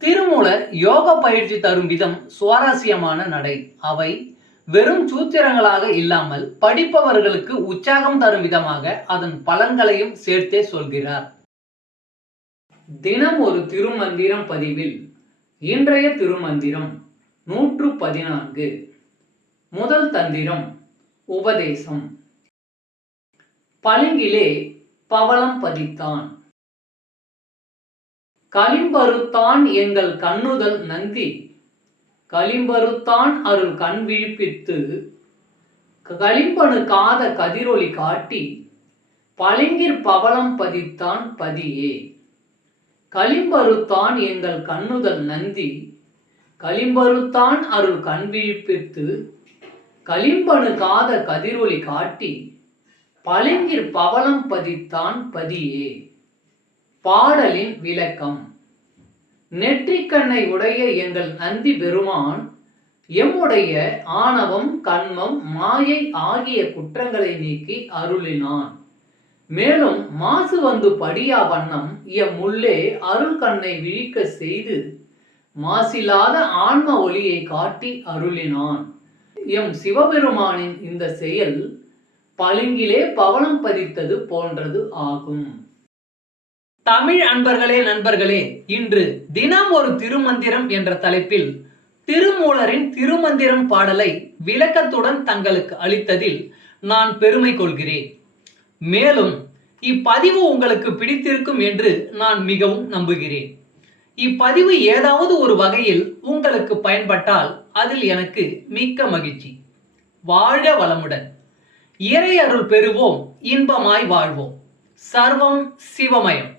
திருமூலர் யோக பயிற்சி தரும் விதம் சுவாரஸ்யமான நடை. அவை வெறும் சூத்திரங்களாக இல்லாமல் படிப்பவர்களுக்கு உற்சாகம் தரும் விதமாக அதன் பலன்களையும் சேர்த்தே சொல்கிறார். தினம் ஒரு திருமந்திரம் பதிவில் இன்றைய திருமந்திரம் நூற்று பதினான்கு. முதல் தந்திரம் உபதேசம். பளிங்கிலே பவளம் பதித்தான். களிம்பருத்தான் எங்கள் கண்ணுதல் நந்தி களிம்பருத்தான் அருள் கண் விழிப்பித்து கலிம்பனு காத கதிரொளி காட்டி பளிங்கிற் பவளம் பதித்தான் பதியே. களிம்பருத்தான் எங்கள் கண்ணுதல் நந்தி களிம்பருத்தான் அருள் கண் விழிப்பித்து கலிம்பனு காத கதிரொளி காட்டி பளிங்கிற் பவளம் பதித்தான் பதியே. பாடலின் விளக்கம். நெற்றிக்கண்ணை உடைய எங்கள் நந்தி பெருமான் எம்முடைய ஆணவம் கண்மம் மாயை ஆகிய குற்றங்களை நீக்கி அருளினான். மேலும் மாசு வந்து படியா வண்ணம் எம் உள்ளே அருள் கண்ணை விழிக்க செய்து மாசில்லாத ஆன்ம ஒளியை காட்டி அருளினான். எம் சிவபெருமானின் இந்த செயல் பளிங்கிலே பவளம் பதித்தது போன்றது ஆகும். தமிழ் அன்பர்களே நண்பர்களே இன்று தினம் ஒரு திருமந்திரம் என்ற தலைப்பில் திருமூலரின் திருமந்திரம் பாடலை விளக்கத்துடன் தங்களுக்கு அளித்ததில் நான் பெருமை கொள்கிறேன். மேலும் இப்பதிவு உங்களுக்கு பிடித்திருக்கும் என்று நான் மிகவும் நம்புகிறேன். இப்பதிவு ஏதாவது ஒரு வகையில் உங்களுக்கு பயன்பட்டால் அதில் எனக்கு மிக்க மகிழ்ச்சி. வாழ்க வளமுடன். இறை அருள் பெறுவோம் இன்பமாய் வாழ்வோம். சர்வம் சிவமயம்.